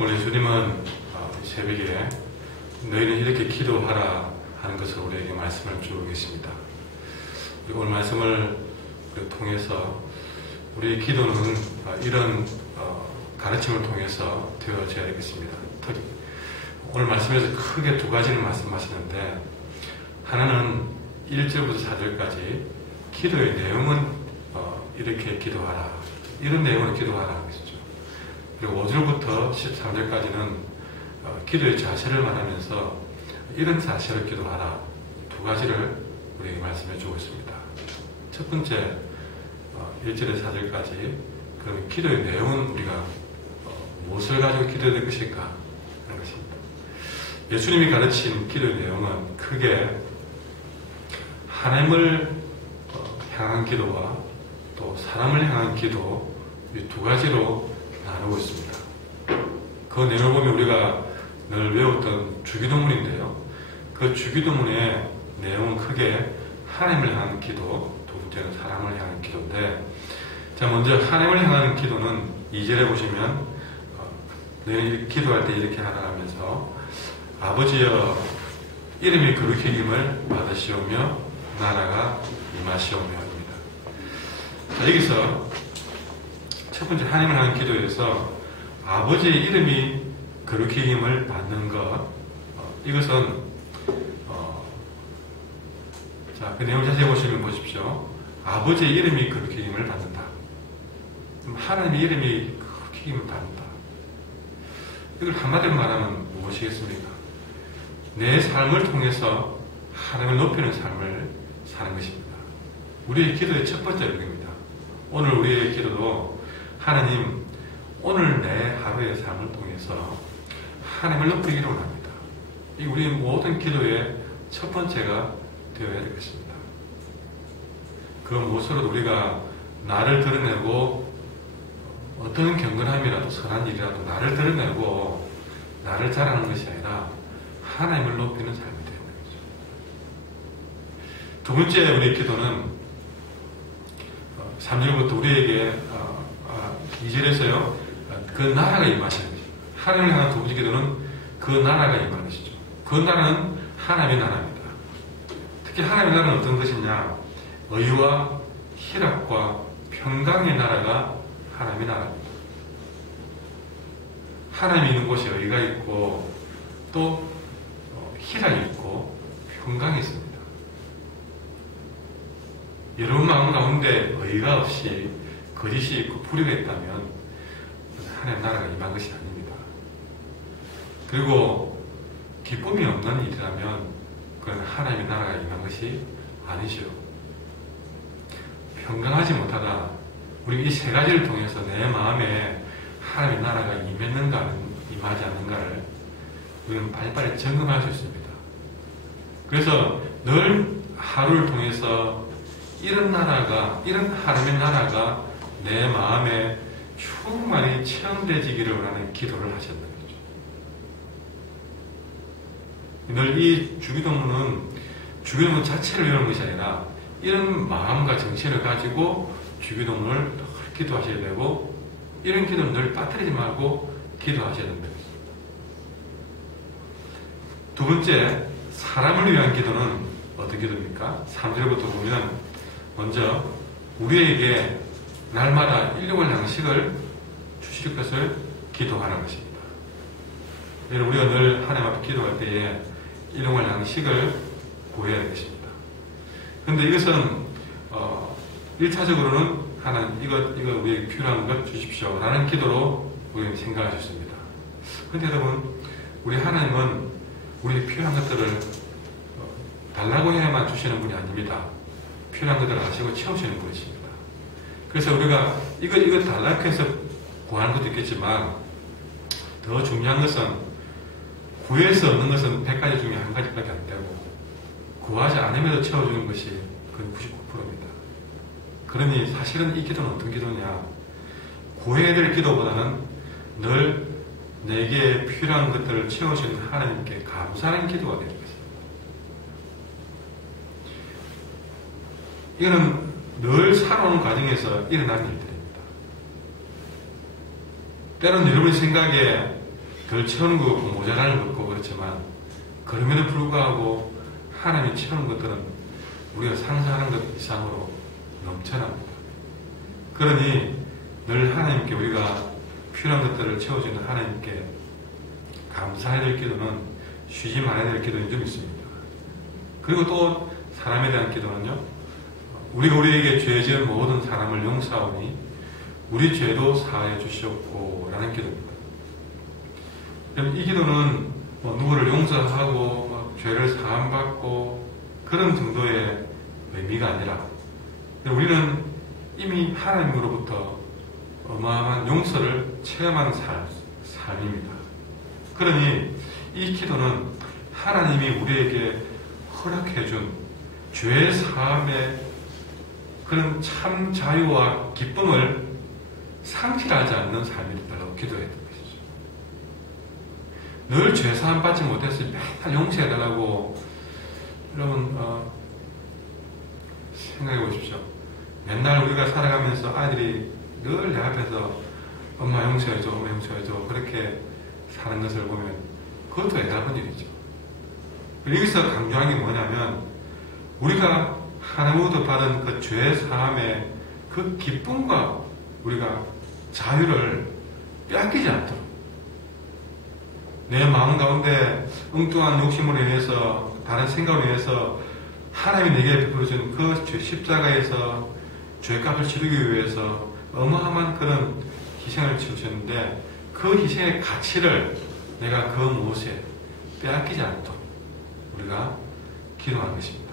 오늘 예수님은 새벽에 너희는 이렇게 기도하라 하는 것을 우리에게 말씀을 주고 계십니다. 그리고 오늘 말씀을 통해서 우리의 기도는 이런 가르침을 통해서 되어져야 되겠습니다. 오늘 말씀에서 크게 두 가지를 말씀하시는데, 하나는 1절부터 4절까지 기도의 내용은 이렇게 기도하라, 이런 내용으로 기도하라 하시죠. 그리고 5절부터 13절까지는 기도의 자세를 말하면서 이런 자세로 기도하라, 두 가지를 우리에게 말씀해 주고 있습니다. 첫 번째 1절에서 4절까지 그럼 기도의 내용은 우리가 무엇을 가지고 기도해야 될 것일까 하는 것입니다. 예수님이 가르친 기도의 내용은 크게 하나님을 향한 기도와 또 사람을 향한 기도, 이 두 가지로 나누고 있습니다. 그 내용을 보면 우리가 늘 외웠던 주기도문인데요, 그 주기도문의 내용은 크게 하나님을 향한 기도, 두 번째는 사람을 향한 기도인데, 자, 먼저 하나님을 향한 기도는 2절에 보시면 너희 기도할 때 이렇게 하라 하면서 아버지여 이름이 거룩히 여김을 받으시오며 나라가 임하시오며 합니다. 자, 여기서 첫 번째 하나님을 향한 기도에서 아버지의 이름이 거룩히 여김을 받는 것, 이것은 자, 그 내용 자세히 보시면 보십시오. 아버지의 이름이 거룩히 여김을 받는다. 하나님의 이름이 거룩히 여김을 받는다. 이걸 한마디로 말하면 무엇이겠습니까? 내 삶을 통해서 하나님을 높이는 삶을 사는 것입니다. 우리의 기도의 첫 번째 영역입니다. 오늘 우리의 기도도 하나님, 오늘 내 하루의 삶을 통해서 하나님을 높이기를 원합니다. 이 우리의 모든 기도의 첫 번째가 되어야 될 것입니다. 그 무엇으로도 우리가 나를 드러내고 어떤 경건함이라도 선한 일이라도 나를 드러내고 나를 자랑하는 것이 아니라 하나님을 높이는 삶이 되는 거죠. 두 번째 우리의 기도는 3절부터 우리에게 2절에서요 그 나라가 임하시는 것이죠. 하나님을 향한 두 번째 기도는 그 나라가 임하는 것이죠. 그 나라는 하나님의 나라입니다. 특히 하나님의 나라는 어떤 것이냐, 의와 희락과 평강의 나라가 하나님의 나라입니다. 하나님이 있는 곳에 의가 있고 또 희락이 있고 평강이 있습니다. 여러분 마음 가운데 의가 없이 거짓이 있고 불의가 있다면 하나님 나라가 임한 것이 아닙니다. 그리고 기쁨이 없는 일이라면 그건 하나님의 나라가 임한 것이 아니죠. 평강하지 못하다, 우리 이 세 가지를 통해서 내 마음에 하나님의 나라가 임했는가 임하지 않는가를 우리는 빨리빨리 점검할 수 있습니다. 그래서 늘 하루를 통해서 이런 나라가, 이런 하나님의 나라가 내 마음에 충만히 체험되지기를 원하는 기도를 하셨는 거죠. 늘 이 주기도문은 주기도문 자체를 외우는 것이 아니라 이런 마음과 정신을 가지고 주기도문을 늘 기도하셔야 되고, 이런 기도는 늘 빠뜨리지 말고 기도하셔야 됩니다. 두 번째, 사람을 위한 기도는 어떤 기도입니까? 3절부터 보면 먼저 우리에게 날마다 일용할 양식을 주실 것을 기도하는 것입니다. 우리가 늘 하나님 앞에 기도할 때에 일용할 양식을 구해야 할 것입니다. 그런데 이것은 1차적으로는 하나님 이거 우리에게 필요한 것 주십시오 라는 기도로 우리는 생각할 수 있습니다. 그런데 여러분, 우리 하나님은 우리에게 필요한 것들을 달라고 해야만 주시는 분이 아닙니다. 필요한 것들을 아시고 채우시는 분이십니다. 그래서 우리가 이거 달라고 해서 구하는 것도 있겠지만, 더 중요한 것은 구해서 얻는 것은 100가지 중에 한 가지밖에 안 되고, 구하지 않음에도 채워주는 것이 거의 99%입니다. 그러니 사실은 이 기도는 어떤 기도냐, 구해야 될 기도보다는 늘 내게 필요한 것들을 채우시는 하나님께 감사하는 기도가 되는 것입니다. 이거는 늘 살아오는 과정에서 일어나는 일들입니다. 때로는 여러분의 생각에 덜 채우는 거 없고 모자라는 거 없고 그렇지만 그럼에도 불구하고 하나님이 채우는 것들은 우리가 상상하는 것 이상으로 넘쳐납니다. 그러니 늘 하나님께 우리가 필요한 것들을 채워주는 하나님께 감사해야 될 기도는 쉬지 말아야 될 기도는 좀 있습니다. 그리고 또 사람에 대한 기도는요, 우리가 우리에게 죄 지은 모든 사람을 용서하오니 우리 죄도 사하여 주시옵고 라는 기도입니다. 이 기도는 누구를 용서하고 죄를 사함받고 그런 정도의 의미가 아니라 우리는 이미 하나님으로부터 어마어마한 용서를 체험하는 삶입니다. 그러니 이 기도는 하나님이 우리에게 허락해준 죄 사함의 그런 참 자유와 기쁨을 상실하지 않는 삶이 되도록 기도해야 되는 것이죠. 늘 죄 사함 받지 못했으니 맨날 용서해달라고 여러분 생각해 보십시오. 맨날 우리가 살아가면서 아이들이 늘 내 앞에서 엄마 용서해줘, 엄마 용서해줘 그렇게 사는 것을 보면 그것도 애달픈 일이죠. 여기서 강조한 게 뭐냐면 우리가 하나님으로부터 받은 그 죄 사함의 그 기쁨과 우리가 자유를 빼앗기지 않도록 내 마음 가운데 엉뚱한 욕심으로 인해서 다른 생각으로 인해서 하나님이 내게 베풀어준 그 십자가에서 죄값을 치르기 위해서 어마어마한 그런 희생을 치르셨는데 그 희생의 가치를 내가 그 무엇에 빼앗기지 않도록 우리가 기도하는 것입니다.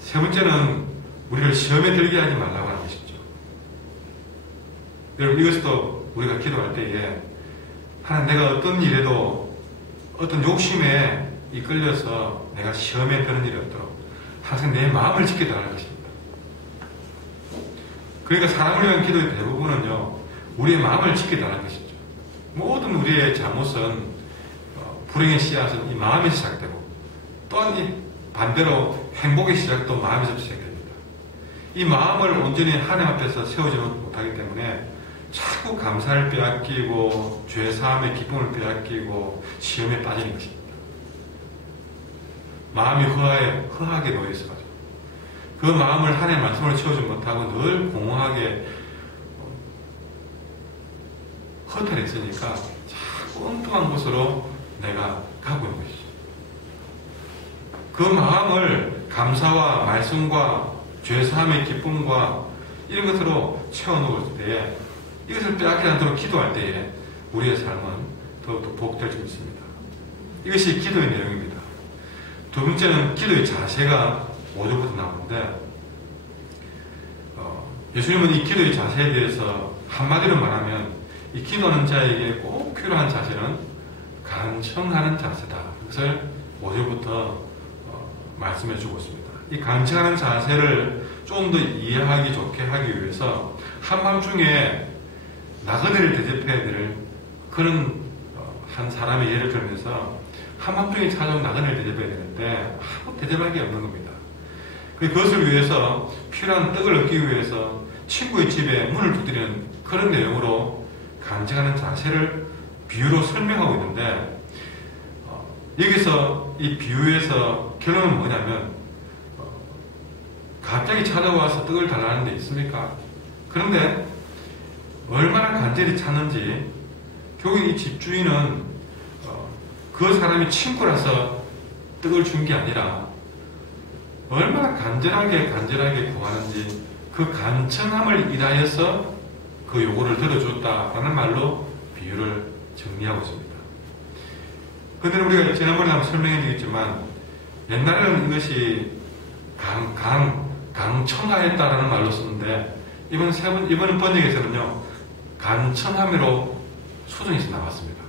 세 번째는 우리를 시험에 들게 하지 말라고 하는 것이죠. 여러분 이것도 우리가 기도할 때에 하나님 내가 어떤 일에도 어떤 욕심에 이끌려서 내가 시험에 드는 일이 없도록 항상 내 마음을 지켜달라는 것입니다. 그러니까 사람을 위한 기도의 대부분은요 우리의 마음을 지켜달라는 것이죠. 모든 우리의 잘못은 불행의 씨앗은 이 마음에서 시작되고 또한 이 반대로 행복의 시작도 마음에서 시작됩니다. 이 마음을 온전히 하나님 앞에서 세우지 못하기 때문에 자꾸 감사를 빼앗기고 죄 사함의 기쁨을 빼앗기고 시험에 빠지는 것입니다. 마음이 허하게 놓여 있어가지고 그 마음을 하나님의 말씀으로 채우지 못하고 늘 공허하게 허탈해 있으니까 자꾸 엉뚱한 곳으로 내가 가고 있는 것이죠. 그 마음을 감사와 말씀과 죄사함의 기쁨과 이런 것으로 채워놓을 때에 이것을 빼앗기지 않도록 기도할 때에 우리의 삶은 더욱더 복될 수 있습니다. 이것이 기도의 내용입니다. 두 번째는 기도의 자세가 5절부터 나오는데 예수님은 이 기도의 자세에 대해서 한마디로 말하면 이 기도하는 자에게 꼭 필요한 자세는 간청하는 자세다. 그것을 5절부터 말씀해 주고 있습니다. 이 간청하는 자세를 좀 더 이해하기 좋게 하기 위해서 한밤중에 나그네를 대접해야 될 그런 한 사람의 예를 들면서 한밤중에 찾아온 나그네를 대접해야 되는데 아무 대접할 게 없는 겁니다. 그것을 위해서 필요한 떡을 얻기 위해서 친구의 집에 문을 두드리는 그런 내용으로 간청하는 자세를 비유로 설명하고 있는데 여기서 이 비유에서 결론은 뭐냐면 갑자기 찾아와서 떡을 달라는 데 있습니까? 그런데 얼마나 간절히 찾는지 결국 이 집주인은 그 사람이 친구라서 떡을 준 게 아니라 얼마나 간절하게 구하는지 그 간청함을 인하여서 그 요구를 들어줬다라는 말로 비유를 정리하고 있습니다. 그런데 우리가 지난번에 한번 설명해 드렸지만 옛날에는 이것이 강청하였다라는 말로 쓰는데 이번 번역에서는요 간청함으로 수정해서 나왔습니다.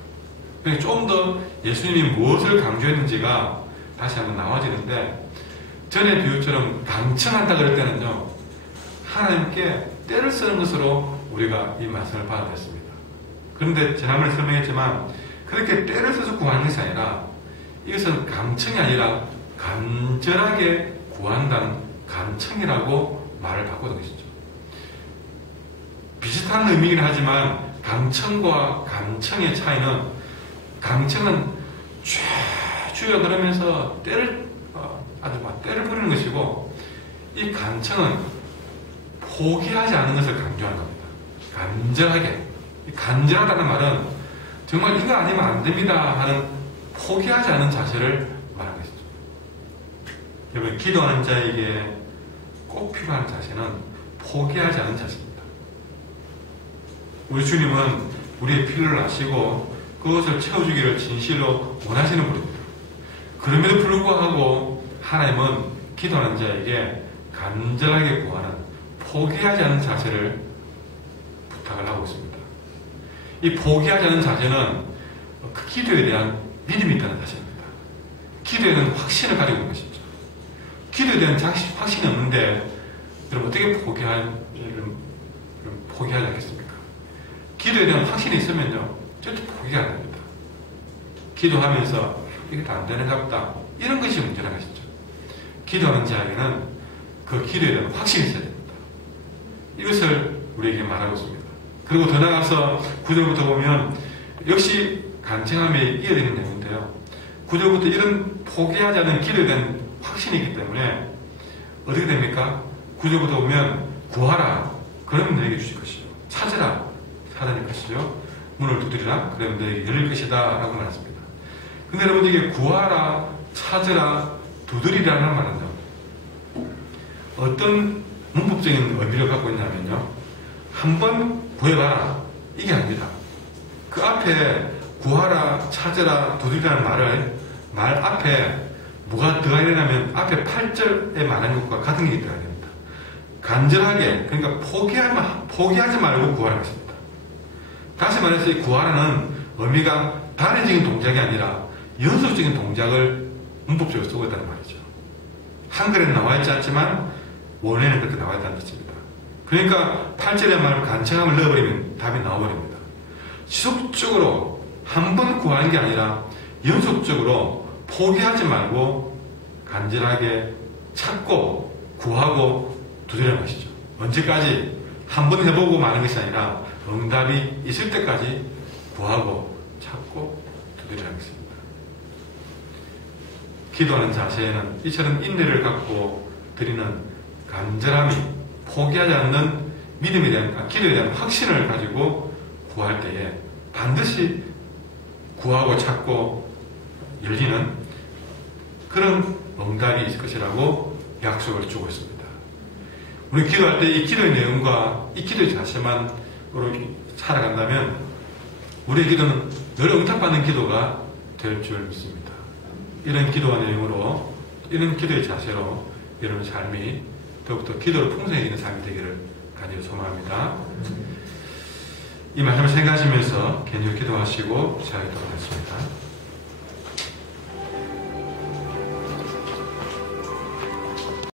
그러니까 좀 더 예수님이 무엇을 강조했는지가 다시 한번 나와지는데 전에 비유처럼 강청한다 그럴 때는요 하나님께 때를 쓰는 것으로 우리가 이 말씀을 받아냈습니다. 그런데 지난번에 설명했지만 그렇게 때를 써서 구하는 것이 아니라 이것은 강청이 아니라 간절하게 구한다는 간청이라고 말을 바꾸는 것이죠. 비슷한 의미긴 하지만 강청과 간청의 차이는 강청은 주여 그러면서 아주 막 때를 부리는 것이고, 이 간청은 포기하지 않는 것을 강조하는 겁니다. 간절하게. 간절하다는 말은 정말 이거 아니면 안 됩니다 하는 포기하지 않는 자세를 말하는 것이죠. 여러분, 기도하는 자에게 꼭 필요한 자세는 포기하지 않는 자세입니다. 우리 주님은 우리의 필요를 아시고 그것을 채워주기를 진실로 원하시는 분입니다. 그럼에도 불구하고 하나님은 기도하는 자에게 간절하게 구하는 포기하지 않는 자세를 부탁을 하고 있습니다. 이 포기하지 않는 자세는 그 기도에 대한 믿음이 있다는 자세입니다. 기도에 대한 확신을 가지고 있는 것이죠. 기도에 대한 확신이 없는데 여러분 어떻게 포기하지 않겠습니까? 기도에 대한 확신이 있으면요 절대 포기가 안 됩니다. 기도하면서 이게 다 안 되는가 보다 이런 것이 문제라는 것이죠. 기도하는 자에게는 그 기도에 대한 확신이 있어야 됩니다. 이것을 우리에게 말하고 있습니다. 그리고 더 나아가서 9절부터 보면 역시 간청함에 이어지는 내용인데요. 9절부터 이런 포기하지 않는 기도에 대한 확신이 있기 때문에 어떻게 됩니까? 9절부터 보면 구하라 그러면 너에게 주실 것이요 찾으라 찾아낼 것이요 문을 두드리라 그러면 너에게 열릴 것이다 라고 말했습니다. 근데 여러분 이게 구하라 찾으라 두드리라는 말은요 어떤 문법적인 의미를 갖고 있냐면요 한번 구해봐라 이게 아닙니다. 그 앞에 구하라 찾으라 두드리라는 말 앞에 뭐가 들어가야 되냐면 앞에 8절에 말하는 것과 같은 게 들어가야 됩니다. 간절하게 그러니까 포기하지 말고 구하는 것입니다. 다시 말해서 이 구하라는 의미가 단회적인 동작이 아니라 연속적인 동작을 문법적으로 쓰고 있다는 말이죠. 한글에는 나와 있지 않지만 원어에는 그렇게 나와 있다는 뜻입니다. 그러니까 8절의 말을 간청함을 넣어버리면 답이 나와버립니다. 지속적으로 한 번 구하는 게 아니라 연속적으로 포기하지 말고 간절하게 찾고 구하고 두드리는 것이죠. 언제까지? 한 번 해보고 마는 것이 아니라 응답이 있을 때까지 구하고 찾고 두드리는 것입니다. 기도하는 자세에는 이처럼 인내를 갖고 드리는 간절함이 포기하지 않는 믿음에 대한 기도에 대한 확신을 가지고 구할 때에 반드시 구하고 찾고 열리는 그런 응답이 있을 것이라고 약속을 주고 있습니다. 우리 기도할 때 이 기도의 내용과 이 기도의 자세만 살아간다면 우리의 기도는 늘 응답받는 기도가 될 줄 믿습니다. 이런 기도와 내용으로 이런 기도의 자세로 여러분 삶이 더욱더 기도로 풍성해지는 삶이 되기를 간절히 소망합니다. 이 말씀을 생각하시면서 개인적으로 기도하시고 시작하도록 하겠습니다.